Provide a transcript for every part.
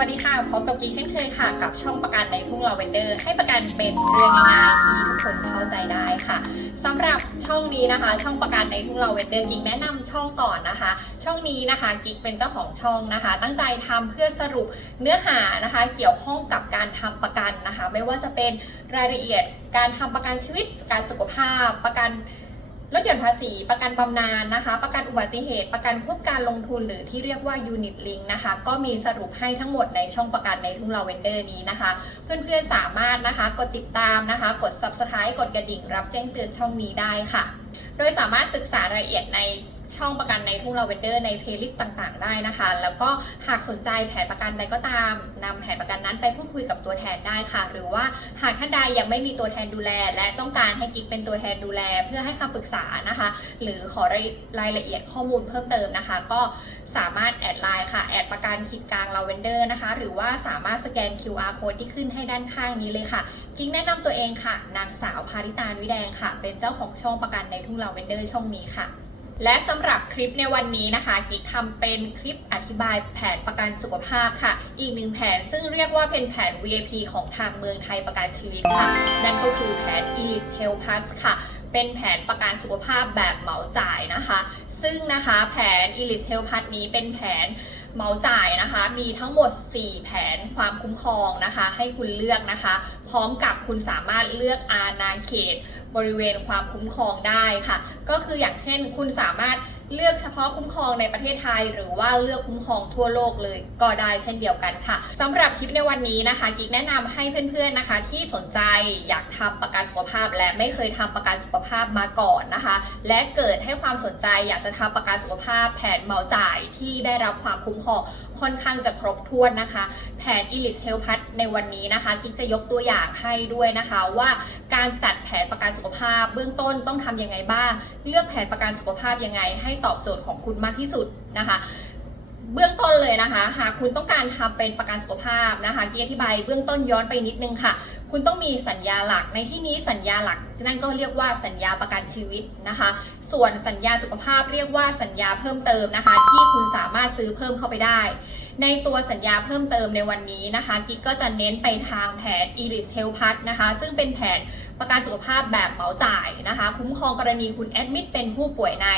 วัสดีค่ะ พบกับกิ๊กเช่นเคยค่ะ กับช่องประกันในทุ่งลาเวนเดอร์ ให้ประกันเป็นเรื่องง่ายๆที่ทุกคนเข้าใจได้ค่ะสำหรับช่องนี้นะคะ ช่องประกันในทุ่งลาเวนเดอร์กิ๊กแนะนำช่องก่อนนะคะ ช่องนี้นะคะกิ๊กเป็นเจ้าของช่องนะคะ ตั้งใจทำเพื่อสรุปเนื้อหานะคะ เกี่ยวข้องกับการทำประกันนะคะ ไม่ว่าจะเป็นรายละเอียดการทำประกันชีวิตการสุขภาพประกัน ลดหย่อนภาษี ประกันบำนาญนะคะ ประกันอุบัติเหตุ ประกันควบการลงทุนหรือที่เรียกว่ายูนิตลิงนะคะ ก็มีสรุปให้ทั้งหมดในช่องประกันในทุ่งลาเวนเดอร์นี้นะคะ เพื่อนๆสามารถนะคะ กดติดตามนะคะ กด Subscribe กดกระดิ่ง รับแจ้งเตือนช่องนี้ได้ค่ะ โดยสามารถศึกษารายละเอียดใน ช่องประกันในทุ่งลาเวนเดอร์ในเพลย์ลิสต์ต่างๆ ได้นะคะ แล้วก็หากสนใจแผนประกันใดก็ตามนำแผนประกันนั้นไปพูดคุยกับตัวแทนได้ค่ะ หรือว่าหากท่านใดยังไม่มีตัวแทนดูแล และต้องการให้กิ๊กเป็นตัวแทนดูแล เพื่อให้คำปรึกษานะคะ หรือขอรายรายละเอียดข้อมูลเพิ่มเติมนะคะ ก็สามารถแอดไลน์ค่ะแอดประกันขีดกลางลาเวนเดอร์นะคะ หรือว่าสามารถสแกน QR code ที่ขึ้นให้ด้านข้างนี้เลยค่ะกิ๊กแนะนำตัวเองค่ะ นางสาวพาริตาวิแดงค่ะ เป็นเจ้าของช่องประกันในทุ่งลาเวนเดอร์ช่องนี้ค่ะ และสำหรับคลิปในวันนี้นะคะกิ๊กทำเป็นคลิปอธิบายแผนประกันสุขภาพค่ะ อีกหนึ่งแผนซึ่งเรียกว่าเป็นแผน VIP ของทางเมืองไทยประกันชีวิตค่ะ นั่นก็คือแผน Elis Health Plus ค่ะ เป็นแผนประกันสุขภาพแบบเหมาจ่ายนะคะ ซึ่งนะคะแผน Elis Health Plus นี้เป็นแผนเหมาจ่ายนะคะ มีทั้งหมด 4 แผนความคุ้มครองนะคะ ให้คุณเลือกนะคะ พร้อมกับคุณสามารถเลือกอาณาเขต บริเวณความคุ้มครองได้ค่ะ ก็คืออย่างเช่นคุณสามารถเลือกเฉพาะคุ้มครองในประเทศไทย หรือว่าเลือกคุ้มครองทั่วโลกเลยก็ได้เช่นเดียวกันค่ะสำหรับคลิปในวันนี้นะคะกิ๊กแนะนำให้เพื่อนๆนะคะ ที่สนใจอยากทำประกันสุขภาพ และไม่เคยทำประกันสุขภาพมาก่อนนะคะ และเกิดให้ความสนใจอยากจะทำประกันสุขภาพ แผนเหมาจ่ายที่ได้รับความคุ้มครองค่อนข้างจะครบถ้วนนะคะ แผน e l i t Health Plus ในวันนี้นะคะกิ๊กจะยกตัวอย่างให้ด้วยนะคะว่าการจัดแผนประกันสุขภาพ เบื้องต้นต้องทำยังไงบ้าง เลือกแผนประกันสุขภาพยังไง ให้ตอบโจทย์ของคุณมากที่สุดนะคะ เบื้องต้นเลยนะคะ หากคุณต้องการทำเป็นประกันสุขภาพนะคะเกียร์อธิบายเบื้องต้นย้อนไปนิดนึงค่ะ คุณต้องมีสัญญาหลักในที่นี้สัญญาหลัก นั่นก็เรียกว่าสัญญาประกันชีวิตนะคะ ส่วนสัญญาสุขภาพเรียกว่าสัญญาเพิ่มเติมนะคะ ที่คุณสามารถซื้อเพิ่มเข้าไปได้ ในตัวสัญญาเพิ่มเติมในวันนี้นะคะกิ๊กก็จะเน้นไปทางแผน e l i s Health Plus นะคะ ซึ่งเป็นแผนประกันสุขภาพแบบเหมาจ่ายนะคะ คุ้มครองกรณีคุณแอดมิดเป็นผู้ป่วยใน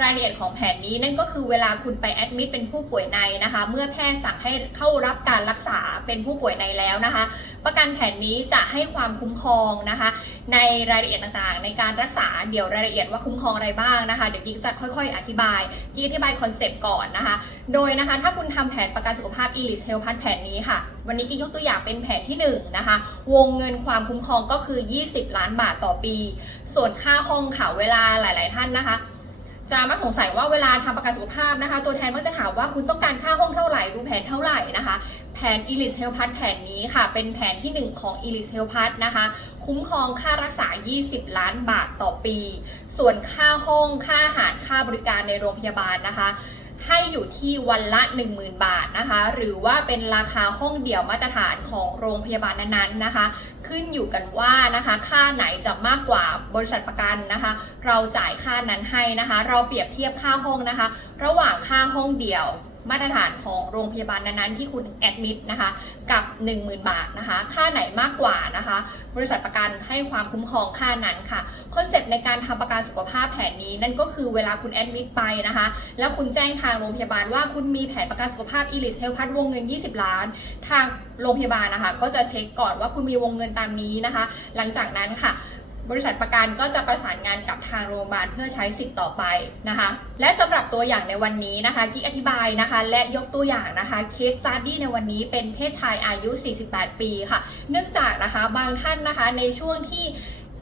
รายละเอียดของแผนนี้นั่นก็คือเวลาคุณไปแอดมิดเป็นผู้ป่วยในนะคะ เมื่อแพทย์สั่งให้เข้ารับการรักษาเป็นผู้ป่วยในแล้วนะคะ ประกันแผนนี้จะให้ความคุ้มครองนะคะ ในรายละเอียดต่างๆ ในการรักษาเดี๋ยวรายละเอียดว่าคุ้มครองอะไรบ้างนะคะเดี๋ยวกิ๊กจะค่อยๆ อธิบายกิ๊กอธิบายคอนเซปต์ก่อนนะคะ โดยนะคะถ้าคุณทำแผนประกันสุขภาพ e l i s Health Plus แผนนี้ค่ะ วันนี้กิ๊กยกตัวอย่างเป็นแผนที่1นะคะวงเงินความคุ้มครองก็คือ 20 ล้านบาทต่อปี ส่วนค่าห้องค่ะเวลาหลาย ๆ ท่านนะคะจะมาสงสัยว่าเวลาทำประกันสุขภาพนะคะ ตัวแทนก็จะถามว่าคุณต้องการค่าห้องเท่าไหร่ดูแผนเท่าไหร่นะคะ แผน e l i s Health Plus แผนนี้ค่ะ เป็นแผนที่ 1 ของ e l i s Health Plus นะคะ คุ้มครองค่ารักษา 20 ล้านบาทต่อปี ส่วนค่าห้องค่าอาหารค่าบริการในโรงพยาบาลนะคะให้อยู่ที่วันละ 10,000 บาทนะคะ หรือว่าเป็นราคาห้องเดี่ยวมาตรฐานของโรงพยาบาลนั้นๆนะคะ ขึ้นอยู่กันว่านะคะ ค่าไหนจะมากกว่าบริษัทประกันนะคะ เราจ่ายค่านั้นให้นะคะ เราเปรียบเทียบค่าห้องนะคะ ระหว่างค่าห้องเดี่ยว มาตรฐานของโรงพยาบาลนั้นๆที่คุณแอดมิดนะคะกับ 10,000 บาทนะคะค่าไหนมากกว่านะคะ บริษัทประกันให้ความคุ้มครองค่านั้นค่ะคอนเซปต์ในการทำประกันสุขภาพแผนนี้นั่นก็คือเวลาคุณแอดมิดไปนะคะ แล้วคุณแจ้งทางโรงพยาบาลว่าคุณมีแผนประกันสุขภาพ e l i s Health Plus วงเงิน 20 ล้าน ทางโรงพยาบาลนะคะ ก็จะเช็คก่อนว่าคุณมีวงเงินตามนี้นะคะ หลังจากนั้นค่ะ บริษัทประกันก็จะประสานงานกับทางโรงพยาบาลเพื่อใช้สิทธิ์ต่อไปนะคะ และสำหรับตัวอย่างในวันนี้นะคะกิ๊กอธิบายนะคะ และยกตัวอย่างนะคะเคส s ั u d y ในวันนี้เป็นเพศชายอายุ 48 ปีค่ะ เนื่องจากนะคะบางท่านนะคะในช่วงที่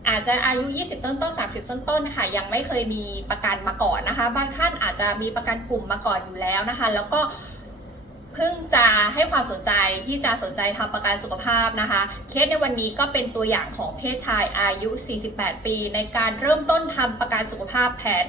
อาจจะอายุ 20 ต้นต้น30 ต้นต้นนะคะยังไม่เคยมีประกันมาก่อนนะคะ บางท่านอาจจะมีประกันกลุ่มมาก่อนอยู่แล้วนะคะ แล้วก็ เพิ่งจะให้ความสนใจที่จะสนใจทำประกันสุขภาพนะคะ เคสในวันนี้ก็เป็นตัวอย่างของเพศชายอายุ 48 ปี ในการเริ่มต้นทำประกันสุขภาพแผน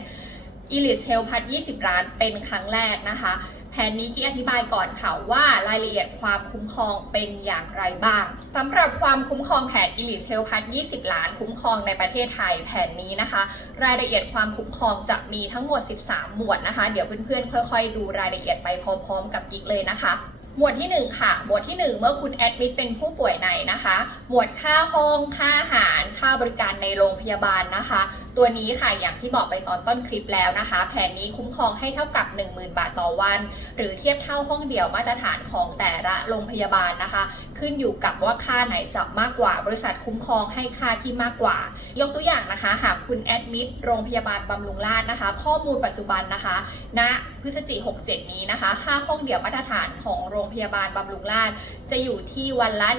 e l i s Health Plus 20 ล้านเป็นครั้งแรกนะคะ แผนนี้ที่อธิบายก่อนค่ะว่ารายละเอียดความคุ้มครองเป็นอย่างไรบ้างสำหรับความคุ้มครองแผน e l i s Health Plus 20 ล้านคุ้มครองในประเทศไทยแผนนี้นะคะ รายละเอียดความคุ้มครองจะมีทั้งหมด 13 หมวดนะคะ เดี๋ยวเพื่อนๆ ค่อย ๆ ดูรายละเอียดไปพร้อม ๆ กับกิ๊กเลยนะคะหมวดที่ 1 ค่ะ หมวดที่ 1 เมื่อคุณแอดมิดเป็นผู้ป่วยในนะคะ หมวดค่าห้อง ค่าอาหาร ค่าบริการในโรงพยาบาลนะคะ ตัวนี้ค่ะอย่างที่บอกไปตอนต้นคลิปแล้วนะคะ แผนนี้คุ้มครองให้เท่ากับ 10,000 บาทต่อวัน หรือเทียบเท่าห้องเดี่ยวมาตรฐานของแต่ละโรงพยาบาลนะคะ ขึ้นอยู่กับว่าค่าไหนจะมากกว่า บริษัทคุ้มครองให้ค่าที่มากกว่า ยกตัวอย่างนะคะหากคุณแอดมิดโรงพยาบาลบำรุงราษฎร์นะคะ ข้อมูลปัจจุบันนะคะณพฤศจิก67 นี้นะคะ ค่าห้องเดี่ยวมาตรฐานของโรงพยาบาลบำรุงราษฎร์จะอยู่ที่วันละ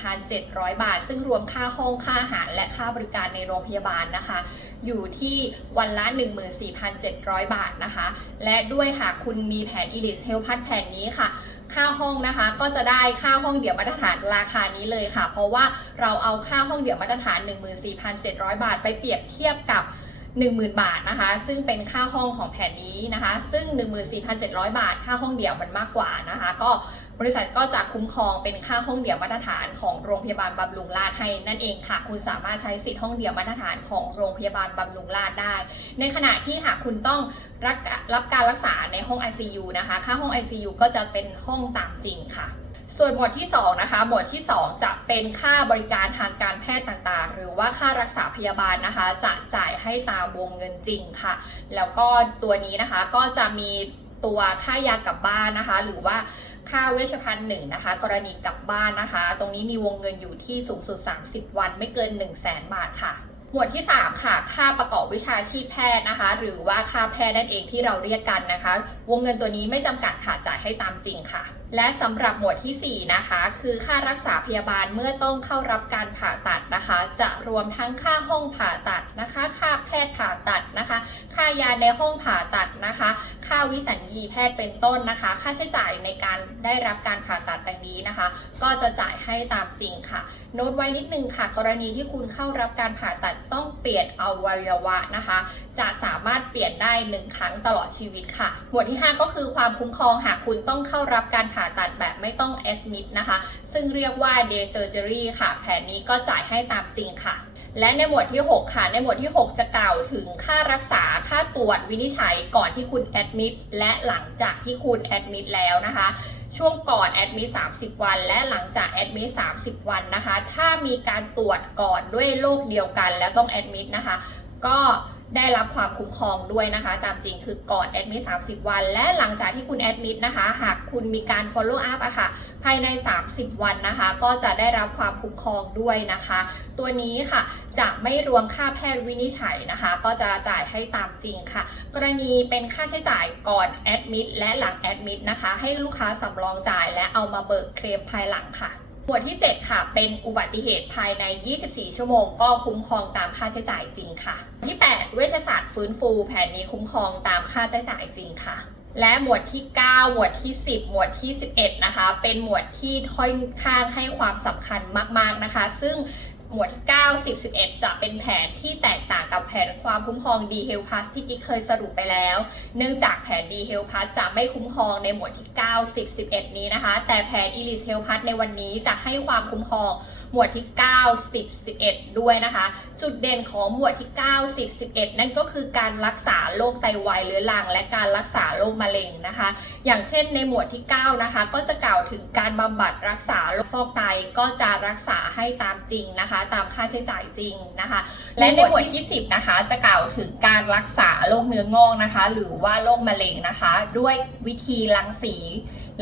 14,700 บาท ซึ่งรวมค่าห้องค่าอาหารและค่าบริการในโรงพยาบาลนะคะอยู่ที่วันละ 14,700 บาทนะคะ และด้วยหากคุณมีแผน e l i t e Health Pass แผนนี้ค่ะค่าห้องนะคะก็จะได้ค่าห้องเดี่ยวมาตรฐานราคานี้เลยค่ะ เพราะว่าเราเอาค่าห้องเดี่ยวมาตรฐาน 14,700 บาท ไปเปรียบเทียบกับ 10,000 บาทนะคะ ซึ่งเป็นค่าห้องของแผนนี้นะคะ ซึ่ง 14,700 บาท ค่าห้องเดี่ยวมันมากกว่านะคะ ก็บริษัทก็จะคุ้มครองเป็นค่าห้องเดี่ยวมาตรฐานของโรงพยาบาลบำรุงราษฎร์ให้นั่นเองค่ะ คุณสามารถใช้สิทธิ์ห้องเดี่ยวมาตรฐานของโรงพยาบาลบำรุงราษฎร์ได้ ในขณะที่หากคุณต้องรับรับการรักษาในห้อง ICU นะคะ ค่าห้อง ICU ก็จะเป็นห้องตามจริงค่ะ ส่วนหมวดที่ 2 นะคะ หมวดที่ 2 จะเป็นค่าบริการทางการแพทย์ต่างๆ หรือว่าค่ารักษาพยาบาลนะคะ จะจ่ายให้ตามวงเงินจริงค่ะ แล้วก็ตัวนี้นะคะก็จะมีตัวค่ายากลับบ้านนะคะ หรือว่าค่าเวชภัณฑ์หนึ่งนะคะ กรณีกลับบ้านนะคะ ตรงนี้มีวงเงินอยู่ที่สูงสุด 30 วันไม่เกิน 1 0 0 0 0แบาทค่ะ หมวดที่ 3 ค่ะ ค่าประกอบวิชาชีพแพทย์นะคะ หรือว่าค่าแพทย์นั่นเองที่เราเรียกกันนะคะ วงเงินตัวนี้ไม่จำกัดค่ะจ่ายให้ตามจริงค่ะและสำหรับหมวดทีสี่ 4 นะคะ คือค่ารักษาพยาบาลเมื่อต้องเข้ารับการผ่าตัดนะคะ จะรวมทั้งค่าห้องผ่าตัดนะคะ ค่าแพทย์ผ่าตัดนะคะ ค่ายาในห้องผ่าตัดนะคะ ค่าวิสัญญีแพทย์เป็นต้นนะคะ ค่าใช้จ่ายในการได้รับการผ่าตัดดังนี้นะคะ ก็จะจ่ายให้ตามจริงค่ะ โน้ตไว้นิดนึงค่ะ กรณีที่คุณเข้ารับการผ่าตัดต้องเปลี่ยนอวัยวะนะคะ จะสามารถเปลี่ยนได้ 1 ครั้งตลอดชีวิตค่ะ หมวดที่ 5 ก็คือความคุ้มครองหากคุณต้องเข้ารับการผ่าตัดแบบไม่ต้อง admit นะคะ ซึ่งเรียกว่า day surgery ค่ะ แผนนี้ก็จ่ายให้ตามจริงค่ะและในหมวดที่ 6 ค่ะ ในหมวดที่ 6 จะกล่าวถึงค่ารักษา ค่าตรวจวินิจฉัยก่อนที่คุณแอดมิดและหลังจากที่คุณแอดมิดแล้วนะคะ ช่วงก่อนแอดมิด30 วัน และหลังจากแอดมิด30 วันนะคะ ถ้ามีการตรวจก่อนด้วยโรคเดียวกันแล้วต้องแอดมิดนะคะ ก็ ได้รับความคุ้มครองด้วยนะคะ ตามจริงคือก่อนแอดมิด30 วัน และหลังจากที่คุณแอดมิดนะคะ หากคุณมีการ follow up อะค่ะ ภายใน 30 วันนะคะ ก็จะได้รับความคุ้มครองด้วยนะคะ ตัวนี้ค่ะจะไม่รวมค่าแพทย์วินิจฉัยนะคะ ก็จะจ่ายให้ตามจริงค่ะ กรณีเป็นค่าใช้จ่ายก่อนแอดมิดและหลังแอดมิดนะคะ ให้ลูกค้าสำรองจ่ายและเอามาเบิกเคลมภายหลังค่ะ หมวดที่ 7 ค่ะ เป็นอุบัติเหตุภายใน 24 ชั่วโมง ก็คุ้มครองตามค่าใช้จ่ายจริงค่ะหมวดที่ 8 เวชศาสตร์ฟื้นฟู แผนนี้คุ้มครองตามค่าใช้จ่ายจริงค่ะ และหมวดที่ 9 หมวดที่ 10 หมวดที่ 11 นะคะ เป็นหมวดที่ค่อนข้างให้ความสำคัญมาก ๆ นะคะ ซึ่ง หมวดที่ 9 10 11 จะเป็นแผนที่แตกต่างกับแผนความคุ้มครอง D Health Plus ที่กิ๊กเคยสรุปไปแล้ว เนื่องจากแผน D Health Plus จะไม่คุ้มครองในหมวดที่ 9 10 11 นี้นะคะ แต่แผน Elite Health Plus ในวันนี้จะให้ความคุ้มครองหมวดที่ 9 10 11 ด้วยนะคะ จุดเด่นของหมวดที่ 9 10 11 นั่นก็คือการรักษาโรคไตวายเรื้อรัง และการรักษาโรคมะเร็งนะคะ อย่างเช่นในหมวดที่ 9 นะคะ ก็จะกล่าวถึงการบำบัดรักษาโรคฟอกไตก็จะรักษาให้ตามจริงนะคะ ตามค่าใช้จ่ายจริงนะคะ และในหมวดที่ 10 นะคะ จะกล่าวถึงการรักษาโรคเนื้องอกนะคะ หรือว่าโรคมะเร็งนะคะ ด้วยวิธีรังสี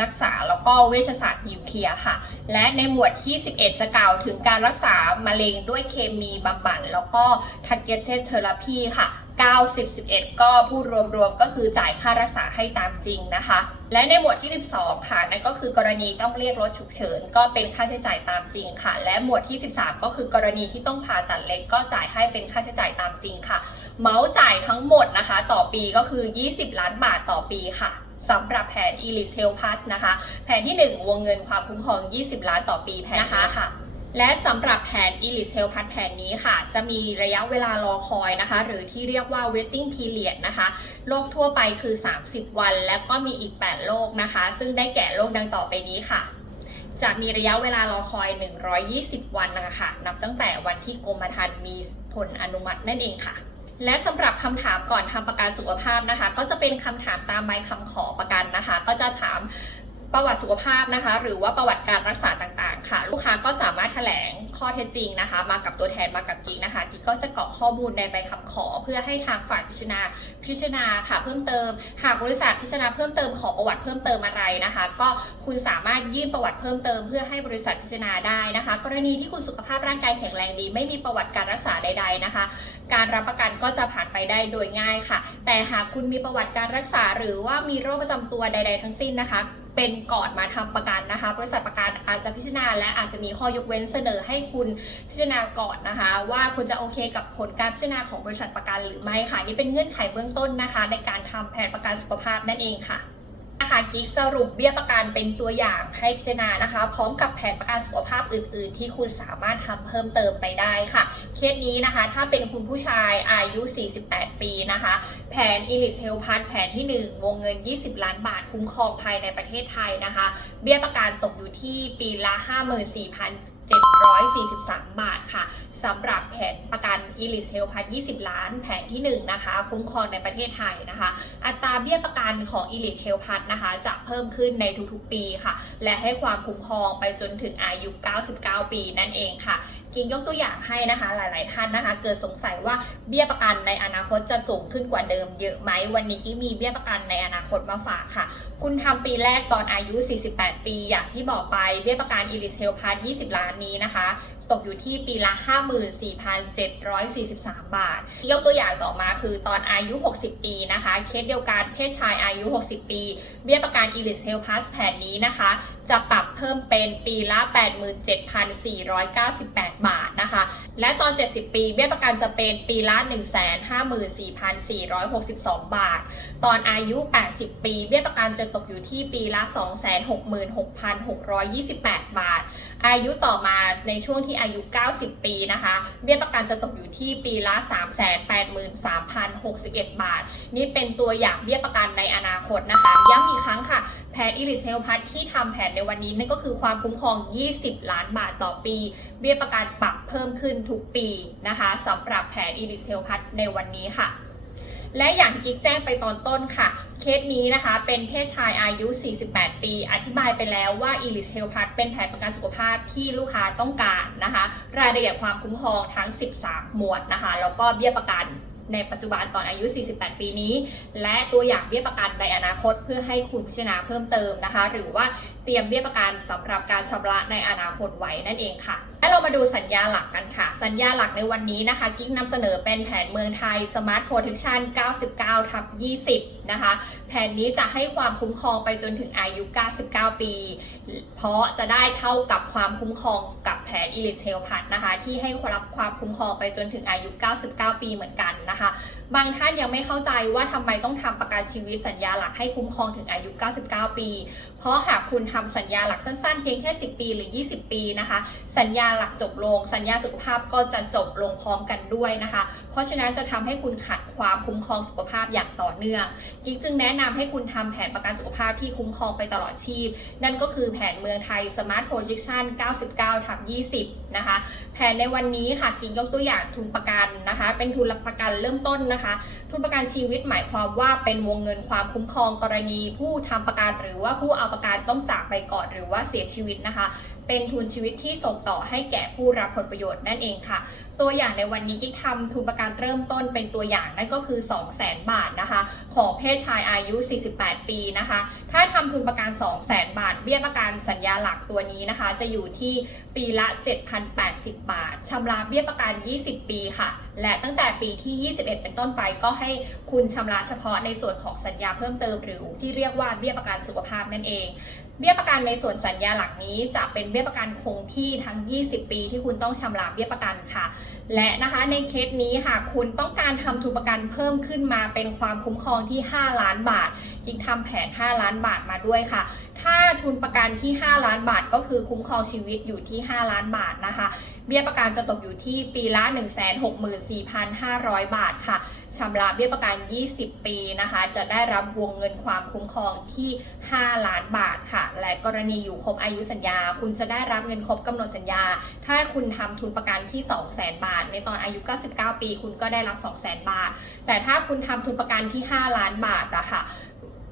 รักษาแล้วก็เวชศาสตร์นิวเคลียร์ค่ะ และในหมวดที่ 11 จะกล่าวถึงการรักษามะเร็งด้วยเคมีบำบัดแล้วก็ targeted therapy ค่ะ90 11 ก็พูดรวมๆก็คือจ่ายค่ารักษาให้ตามจริงนะคะ และในหมวดที่ 12 ค่ะ นั่นก็คือกรณีต้องเรียกรถฉุกเฉิน ก็เป็นค่าใช้จ่ายตามจริงค่ะ และหมวดที่ 13 ก็คือกรณีที่ต้องผ่าตัดเล็กก็จ่ายให้เป็นค่าใช้จ่ายตามจริงค่ะ เมาส์จ่ายทั้งหมดนะคะ ต่อปีก็คือ 20 ล้านบาทต่อปีค่ะ สำหรับแผน Elite Health Plus นะคะ แผนที่ 1 วงเงินความคุ้มครอง 20 ล้านต่อปีแผนนะคะค่ะและสำหรับแผน Elite Health Plus แผนนี้ค่ะ จะมีระยะเวลารอคอยนะคะ หรือที่เรียกว่า waiting period นะคะโรคทั่วไปคือ 30 วัน และก็มีอีก 8 โรคนะคะ ซึ่งได้แก่โรคดังต่อไปนี้ค่ะจะมีระยะเวลารอคอย 120 วันนะคะ นับตั้งแต่วันที่กรมธรรม์มีผลอนุมัตินั่นเองค่ะ และสำหรับคำถามก่อนทำประกันสุขภาพนะคะ ก็จะเป็นคำถามตามใบคำขอประกันนะคะ ก็จะถาม ประวัติสุขภาพนะคะ หรือว่าประวัติการรักษาต่างๆ ค่ะ ลูกค้าก็สามารถแถลงข้อเท็จจริงนะคะ มากับตัวแทนมากับกิ๊กนะคะกิ๊กก็จะกรอกข้อมูลในใบคำขอ เพื่อให้ทางฝ่ายพิจารณาพิจารณาค่ะ เพิ่มเติม หากบริษัทพิจารณาเพิ่มเติมขอประวัติเพิ่มเติมอะไรนะคะ ก็คุณสามารถยื่นประวัติเพิ่มเติม เพื่อให้บริษัทพิจารณาได้นะคะ กรณีที่คุณสุขภาพร่างกายแข็งแรงดี ไม่มีประวัติการรักษาใด ๆนะคะ การรับประกันก็จะผ่านไปได้โดยง่ายค่ะ แต่หากคุณมีประวัติการรักษา หรือว่ามีโรคประจำตัวใด ๆ ทั้งสิ้นนะคะ เป็นก่อนมาทำประกันนะคะ บริษัทประกันอาจจะพิจารณาและอาจจะมีข้อยกเว้นเสนอให้คุณพิจารณาก่อนนะคะ ว่าคุณจะโอเคกับผลการพิจารณาของบริษัทประกันหรือไม่ค่ะนี่เป็นเงื่อนไขเบื้องต้นนะคะ ในการทำแผนประกันสุขภาพนั่นเองค่ะ นะคะกิ๊กสรุปเบี้ยประกันเป็นตัวอย่างให้พิจารณานะคะ พร้อมกับแผนประกันสุขภาพอื่น ๆ ที่คุณสามารถทำเพิ่มเติมไปได้ค่ะ เคสนี้นะคะ ถ้าเป็นคุณผู้ชายอายุ 48 ปีนะคะ แผน e l i t e Health Plus แผนที่ 1 วงเงิน 20 ล้านบาทคุ้มครองภายในประเทศไทยนะคะ เบี้ยประกันตกอยู่ที่ปีละ 54,000 743 บาทค่ะสำหรับแผนประกัน e l i t e Health Plus 20 ล้าน แผนที่ 1 นะคะ คุ้มครองในประเทศไทยนะคะ อัตราเบี้ยประกันของ Elite Health Plus นะคะ จะเพิ่มขึ้นในทุกๆ ปีค่ะ และให้ความคุ้มครองไปจนถึงอายุ 99 ปีนั่นเองค่ะกิงยกตัวอย่างให้นะคะ หลายๆท่านนะคะ เกิดสงสัยว่าเบี้ยประกันในอนาคตจะสูงขึ้นกว่าเดิมเยอะไหมวันนี้กิ๊มีเบี้ยประกันในอนาคตมาฝากค่ะ คุณทำปีแรกตอนอายุ 48 ปี อย่างที่บอกไปเบี้ยประกัน Elite Health Plus 20 ล้านนี้นะคะตกอยู่ที่ปีละ 54,743 บาท ยกตัวอย่างต่อมาคือตอนอายุ 60 ปีนะคะ เคสเดียวกันเพศชายอายุ 60 ปี เบี้ยประกัน Elite Health Plus แผนนี้นะคะ จะปรับเพิ่มเป็นปีละ 87,498 บาทนะคะ และตอน 70 ปี เบี้ยประกันจะเป็นปีละ 154,462 บาท ตอนอายุ 80 ปี เบี้ยประกันจะตกอยู่ที่ปีละ 266,628 บาท อายุต่อมาในช่วงที่อายุ 90 ปีนะคะ เบี้ยประกันจะตกอยู่ที่ปีละ 383,061 บาท นี่เป็นตัวอย่างเบี้ยประกันในอนาคตนะคะ ย้ำอีกครั้งค่ะ แผนอิลิเซลพัทที่ทำแผนในวันนี้นั่นก็คือความคุ้มครอง 20 ล้านบาทต่อปี เบี้ยประกันปรับเพิ่มขึ้นทุกปีนะคะสำหรับแผนอิลิเซลพัทในวันนี้ค่ะ และอย่างที่กิ๊กแจ้งไปตอนต้นค่ะ เคสนี้นะคะ เป็นเพศชายอายุ 48 ปี อธิบายไปแล้วว่า e l i t e Health Plus เป็นแผนประกันสุขภาพที่ลูกค้าต้องการนะคะ รายละเอียดความคุ้มครองทั้ง 13 หมวดนะคะ แล้วก็เบี้ยประกันในปัจจุบันตอนอายุ 48 ปีนี้ และตัวอย่างเบี้ยประกันในอนาคตเพื่อให้คุณพิจารณาเพิ่มเติมนะคะ หรือว่าเตรียมเบี้ยประกันสำหรับการชำระในอนาคตไว้นั่นเองค่ะ และเรามาดูสัญญาหลักกันค่ะ สัญญาหลักในวันนี้นะคะ กิ๊กนำเสนอเป็นแผนเมืองไทย Smart Protection 99ทับ20 นะคะ แผนนี้จะให้ความคุ้มครองไปจนถึงอายุ 99 ปี เพราะจะได้เท่ากับความคุ้มครองกับแผน Elite Health นะคะ ที่ให้รับความคุ้มครองไปจนถึงอายุ 99 ปีเหมือนกันนะคะบางท่านยังไม่เข้าใจว่าทำไมต้องทำประกันชีวิตสัญญาหลักให้คุ้มครองถึงอายุ 99 ปี เพราะหากคุณทำสัญญาหลักสั้นๆ เพียงแค่ 10 ปีหรือ 20 ปีนะคะ สัญญาหลักจบลง สัญญาสุขภาพก็จะจบลงพร้อมกันด้วยนะคะ เพราะฉะนั้นจะทำให้คุณขาดความคุ้มครองสุขภาพอย่างต่อเนื่องกิ๊กจึงแนะนำให้คุณทำแผนประกันสุขภาพที่คุ้มครองไปตลอดชีพ นั่นก็คือแผนเมืองไทย Smart Protection 99ทับ20 นะคะ แผนในวันนี้ค่ะกิ่งยกตัวอย่างทุนประกันนะคะ เป็นทุนประกันเริ่มต้นนะคะ ทุนประกันชีวิตหมายความว่าเป็นวงเงินความคุ้มครองกรณีผู้ทำประกันหรือว่าผู้เอาประกันต้องจากไปก่อนหรือว่าเสียชีวิตนะคะ เป็นทุนชีวิตที่ส่งต่อให้แก่ผู้รับผลประโยชน์นั่นเองค่ะ ตัวอย่างในวันนี้กิ๊กทำทุนประกันเริ่มต้นเป็นตัวอย่างนั่นก็คือ 2 0 0 0 0 0บาทนะคะ ของเพศชายอายุ 48 ปีนะคะ ถ้าทำทุนประกัน 2 0 0 0 0 0บาท เบี้ยประกันสัญญาหลักตัวนี้นะคะ จะอยู่ที่ปีละ 7,080 บาทชำระเบี้ยประกัน 20 ปีค่ะ และตั้งแต่ปีที่ 21 เป็นต้นไปก็ให้คุณชำระเฉพาะในส่วนของสัญญาเพิ่มเติมหรือที่เรียกว่าเบี้ยประกันสุขภาพนั่นเอง เบี้ยประกันในส่วนสัญญาหลักนี้จะเป็นเบี้ยประกันคงที่ทั้ง 20 ปีที่คุณต้องชำระเบี้ยประกันค่ะ และนะคะในเคสนี้ค่ะคุณต้องการทำทุนประกันเพิ่มขึ้นมาเป็นความคุ้มครองที่ 5 ล้านบาทจึงทำแผน 5 ล้านบาทมาด้วยค่ะ ถ้าทุนประกันที่ 5 ล้านบาทก็คือคุ้มครองชีวิตอยู่ที่ 5 ล้านบาทนะคะ เบี้ยประกันจะตกอยู่ที่ปีละ 164,500 บาทค่ะชำระเบี้ยประกัน 20 ปีนะคะ จะได้รับวงเงินความคุ้มครองที่ 5 ล้านบาทค่ะ และกรณีอยู่ครบอายุสัญญา คุณจะได้รับเงินครบกำหนดสัญญา ถ้าคุณทำทุนประกันที่ 200,000 บาท ในตอนอายุ 99 ปี คุณก็ได้รับ 200,000 บาท แต่ถ้าคุณทำทุนประกันที่ 5 ล้านบาทอะค่ะ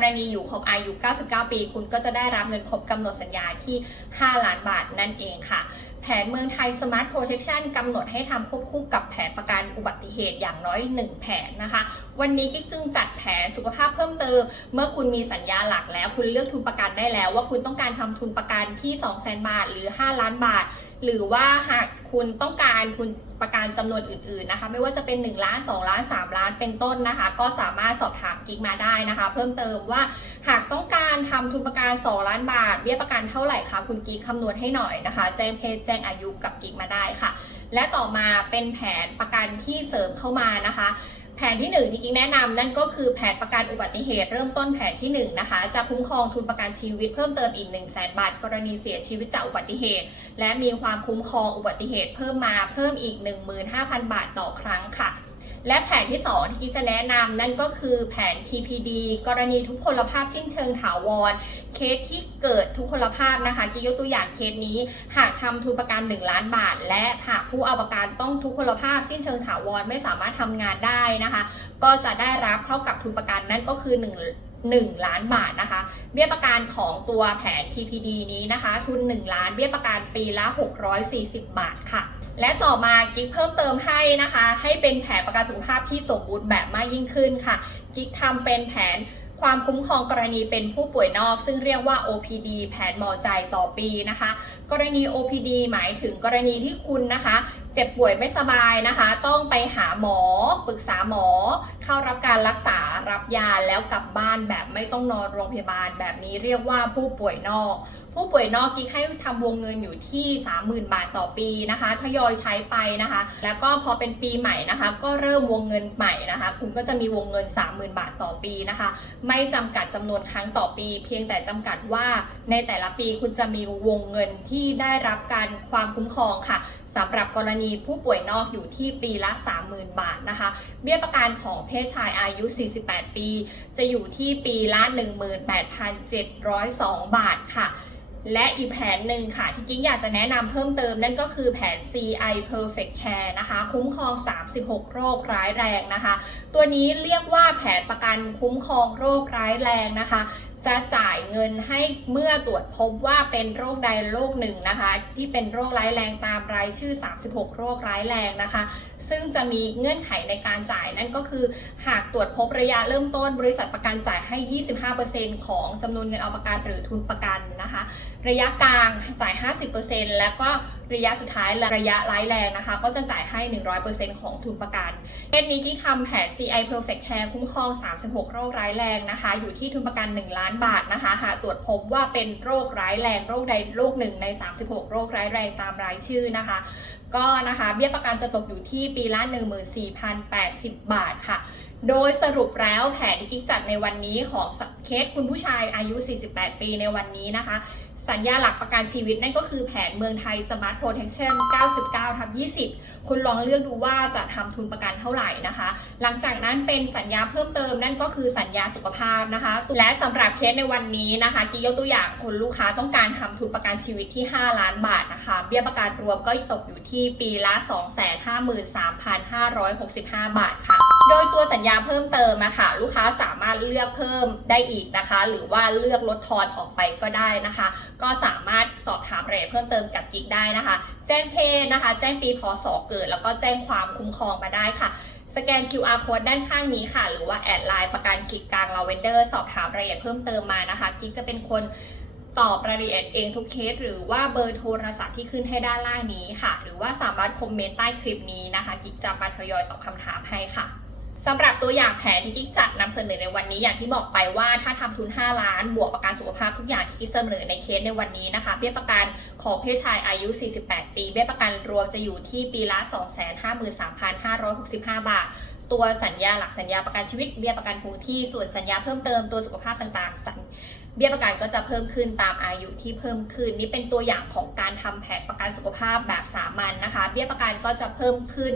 รณีอยู่ครบอายุ 99 ปี คุณก็จะได้รับเงินครบกำหนดสัญญาที่ 5 ล้านบาทนั่นเองค่ะ แผนเมืองไทย Smart Protection กำหนดให้ทำควบคู่กับแผนประกันอุบัติเหตุอย่างน้อย 1 แผนนะคะ วันนี้กิ๊กจึงจัดแผนสุขภาพเพิ่มเติม เมื่อคุณมีสัญญาหลักแล้ว คุณเลือกทุนประกันได้แล้ว ว่าคุณต้องการทำทุนประกันที่ 2 0 0 0 0 0 บาท หรือ 5 ล้านบาท หรือว่าหากคุณต้องการทุนประกันจำนวนอื่นๆนะคะ ไม่ว่าจะเป็น1ล้าน2ล้าน3ล้านเป็นต้นนะคะ ก็สามารถสอบถามกิ๊กมาได้นะคะ เพิ่มเติมว่าหากต้องการทำทุนประกัน2ล้านบาทเบี้ยประกันเท่าไหร่คะคุณกิ๊กคำนวณให้หน่อยนะคะ แจ้งเพศแจ้งอายุกับกิ๊กมาได้ค่ะ และต่อมาเป็นแผนประกันที่เสริมเข้ามานะคะ แผนที่ 1 ที่กิ๊งแนะนำนั่นก็คือแผนประกันอุบัติเหตุ เริ่มต้นแผนที่ 1 นะคะ จะคุ้มครองทุนประกันชีวิตเพิ่มเติมอีก 1 0 0 0 0แบาท กรณีเสียชีวิตจากอุบัติเหตุ และมีความคุ้มครองอุบัติเหตุเพิ่มมาเพิ่มอีก 15,000 บาทต่อครั้งค่ะ และแผนที่2ที่กิ๊กจะแนะนำนั่นก็คือแผน TPD กรณีทุกพลภาพสิ้นเชิงถาวร เคสที่เกิดทุกพลภาพนะคะกิ๊กยกตัวอย่างเคสนี้ หากทำทุนประกัน 1 ล้านบาท และหากผู้เอาประกันต้องทุกพลภาพสิ้นเชิงถาวรไม่สามารถทำงานได้นะคะ ก็จะได้รับเท่ากับทุนประกันนั่นก็คือ 1 1 ล้านบาทนะคะ เบี้ยประกันของตัวแผน TPD นี้นะคะ ทุน 1 ล้านเบี้ยประกันปีละ 640 บาทค่ะ และต่อมากิ๊กเพิ่มเติมให้นะคะ ให้เป็นแผนประกันสุขภาพที่สมบูรณ์แบบมากยิ่งขึ้นค่ะ กิ๊กทำเป็นแผนความคุ้มครองกรณีเป็นผู้ป่วยนอก ซึ่งเรียกว่า OPD แผนหมอจ่ายต่อปีนะคะ กรณี OPD หมายถึงกรณีที่คุณนะคะ เจ็บป่วยไม่สบายนะคะ ต้องไปหาหมอปรึกษาหมอ เข้ารับการรักษารับยาแล้วกลับบ้านแบบไม่ต้องนอนโรงพยาบาลแบบนี้เรียกว่าผู้ป่วยนอก ผู้ป่วยนอกกิ๊กให้ทำวงเงินอยู่ที่ 30,000 บาทต่อปีนะคะทยอยใช้ไปนะคะ แล้วก็พอเป็นปีใหม่นะคะ ก็เริ่มวงเงินใหม่นะคะ คุณก็จะมีวงเงิน 30,000 บาทต่อปีนะคะ ไม่จำกัดจำนวนครั้งต่อปี เพียงแต่จำกัดว่าในแต่ละปีคุณจะมีวงเงินที่ได้รับการความคุ้มครองค่ะ สำหรับกรณีผู้ป่วยนอกอยู่ที่ปีละ 30,000 บาทนะคะ เบี้ยประกันของเพศชายอายุ 48 ปี จะอยู่ที่ปีละ 18,702 บาทค่ะ และอีกแผนหนึ่งค่ะ ที่กิ๊กอยากจะแนะนำเพิ่มเติมนั่นก็คือแผน CI Perfect Care นะคะ คุ้มครอง 36 โรคร้ายแรงนะคะ ตัวนี้เรียกว่าแผนประกันคุ้มครองโรคร้ายแรงนะคะ จะจ่ายเงินให้เมื่อตรวจพบว่าเป็นโรคใดโรคหนึ่งนะคะ ที่เป็นโรคร้ายแรงตามรายชื่อ 36 โรคร้ายแรงนะคะ ซึ่งจะมีเงื่อนไขในการจ่ายนั่นก็คือ หากตรวจพบระยะเริ่มต้น บริษัทประกันจ่ายให้ 25%ของจำนวนเงินเอาประกันหรือทุนประกันนะคะ ระยะกลางจ่าย 50%แล้วก็ระยะสุดท้ายและระยะร้ายแรงนะคะ ก็จะจ่ายให้ 100%ของทุนประกันเคสนี้ที่ทำแผน CI Perfect Care คุ้มครอง 36 โรคร้ายแรงนะคะ อยู่ที่ทุนประกัน 1 ล้านบาทนะคะ หากตรวจพบว่าเป็นโรคร้ายแรงโรคใดโรคหนึ่งใน 36 โรคร้ายแรงตามรายชื่อนะคะ ก็นะคะเบี้ยประกันจะตกอยู่ที่ปีละ 14,080 บาทค่ะ โดยสรุปแล้วแผนที่กิ๊กจัดในวันนี้ของเคสคุณผู้ชายอายุ 48 ปีในวันนี้นะคะ สัญญาหลักประกันชีวิตนั่นก็คือแผนเมืองไทย Smart Protection 99ทับ20 คุณลองเลือกดูว่าจะทำทุนประกันเท่าไหร่นะคะ หลังจากนั้นเป็นสัญญาเพิ่มเติมนั่นก็คือสัญญาสุขภาพนะคะ และสำหรับเคสในวันนี้นะคะกิ๊กยกตัวอย่างคนลูกค้าต้องการทำทุนประกันชีวิตที่ 5 ล้านบาทนะคะ เบี้ยประกันรวมก็ตกอยู่ที่ปีละ 253,565 บาทค่ะ โดยตัวสัญญาเพิ่มเติมอะค่ะลูกค้าสามารถเลือกเพิ่มได้อีกนะคะ หรือว่าเลือกลดทอนออกไปก็ได้นะคะ ก็สามารถสอบถามรายละเอียดเพิ่มเติมกับกิ๊กได้นะคะ แจ้งเพศนะคะ แจ้งปีพศเกิด แล้วก็แจ้งความคุ้มครองมาได้ค่ะ สแกน QR code ด้านข้างนี้ค่ะ หรือว่าแอดไลน์ประกันคิดกลางลาเวนเดอร์สอบถามรายละเอียดเพิ่มเติมมานะคะกิ๊กจะเป็นคนตอบรายละเอียดเองทุกเคส หรือว่าเบอร์โทรศัพท์ที่ขึ้นให้ด้านล่างนี้ค่ะ หรือว่าสามารถคอมเมนต์ใต้คลิปนี้นะคะ กิ๊กจะมาทยอยตอบคำถามให้ค่ะ สำหรับตัวอย่างแผนที่กิ๊กจัดนำเสนอในวันนี้อย่างที่บอกไปว่าถ้าทำทุน 5 ล้าน บวกประกันสุขภาพทุกอย่างที่กิ๊กเสนอในเคสในวันนี้นะคะ เบี้ยประกันของเพศชายอายุ 48 ปี เบี้ยประกันรวมจะอยู่ที่ปีละ 253,565 บาทตัวสัญญาหลักสัญญาประกันชีวิตเบี้ยประกันคงที่ส่วนสัญญาเพิ่มเติมตัวสุขภาพต่างๆสัญเบี้ยประกันก็จะเพิ่มขึ้นตามอายุที่เพิ่มขึ้น นี่เป็นตัวอย่างของการทำแผนประกันสุขภาพแบบสามัญนนะคะ เบี้ยประกันก็จะเพิ่มขึ้น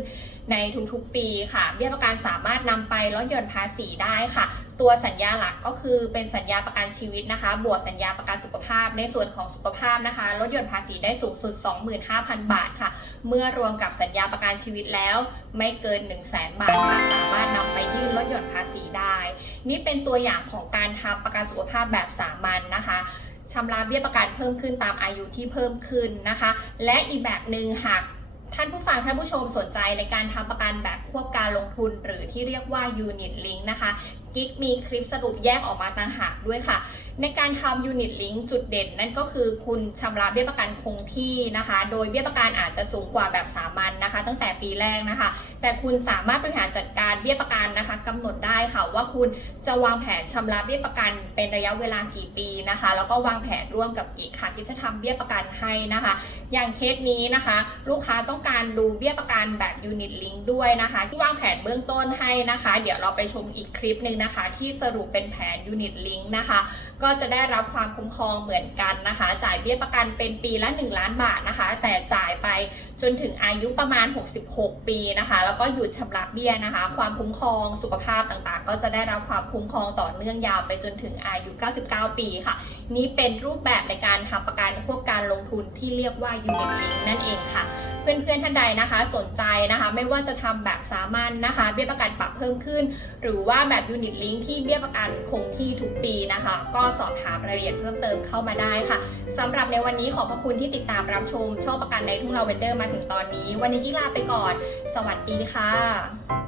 ในทุกๆปีค่ะ เบี้ยประกันสามารถนำไปลดหย่อนภาษีได้ค่ะ ตัวสัญญาหลักก็คือเป็นสัญญาประกันชีวิตนะคะ บวกสัญญาประกันสุขภาพในส่วนของสุขภาพนะคะลดหย่อนภาษีได้สูงสุด 25,000 บาทค่ะ เมื่อรวมกับสัญญาประกันชีวิตแล้วไม่เกิน 1 0 0 0 0แบาทค่ะสามารถนำไปยื่นลดหย่อนภาษีได้ นี่เป็นตัวอย่างของการทำประกันสุขภาพแบบสามัญนนะคะชำระเบี้ยประกันเพิ่มขึ้นตามอายุที่เพิ่มขึ้นนะคะ และอีกแบบหนึ่งหากท่านผู้ฟังท่านผู้ชมสนใจในการทำประกันแบบควบการลงทุน หรือที่เรียกว่า Unit Link นะคะ กิ๊กมีคลิปสรุปแยกออกมาต่างหากด้วยค่ะ ในการทำ Unit Link จุดเด่น นั่นก็คือคุณชำระเบี้ยประกันคงที่นะคะ โดยเบี้ยประกันอาจจะสูงกว่าแบบสามัญนนะคะ ตั้งแต่ปีแรกนะคะ แต่คุณสามารถบริหารจัดการเบี้ยประกันนะคะกำหนดได้ค่ะว่าคุณจะวางแผนชำระเบี้ยประกัน เป็นระยะเวลากี่ปีนะคะ แล้วก็วางแผนร่วมกับกี่ค่ะที่จะทำเบี้ยประกันให้นะคะ อย่างเคสนี้นะคะ ลูกค้าต้องการดูเบี้ยประกันแบบ Unit Link ด้วยนะคะ ที่วางแผนเบื้องต้นให้นะคะ เดี๋ยวเราไปชมอีกคลิปหนึ่งนะคะที่สรุปเป็นแผน Unit Link นะคะ ก็จะได้รับความคุ้มครองเหมือนกันนะคะ จ่ายเบี้ยประกันเป็นปีละ 1 ล้านบาทนะคะ แต่จ่ายไปจนถึงอายุประมาณ 66 ปีนะคะ แล้วก็หยุดชำระเบี้ยนะคะ ความคุ้มครองสุขภาพต่างๆ ก็จะได้รับความคุ้มครองต่อเนื่องยาวไปจนถึงอายุ 99 ปีค่ะ นี่เป็นรูปแบบในการทำประกันควบการลงทุนที่เรียกว่า Unit Link นั่นเองค่ะ พื่อนๆท่านใดนะคะ สนใจนะคะ ไม่ว่าจะทำแบบสามัญนนะคะ เบี้ยประกันปรับเพิ่มขึ้น หรือว่าแบบยูนิตลิงก์ที่เบี้ยประกันคงที่ทุกปีนะคะ ก็สอบถามรายละเอียดเพิ่มเติมเข้ามาได้ค่ะสำหรับในวันนี้ขอบพระคุณที่ติดตามรับชมช่องประกันในทุ่งลาเวนเดอร์มาถึงตอนนี้ วันนี้กิลาไปก่อน สวัสดีค่ะ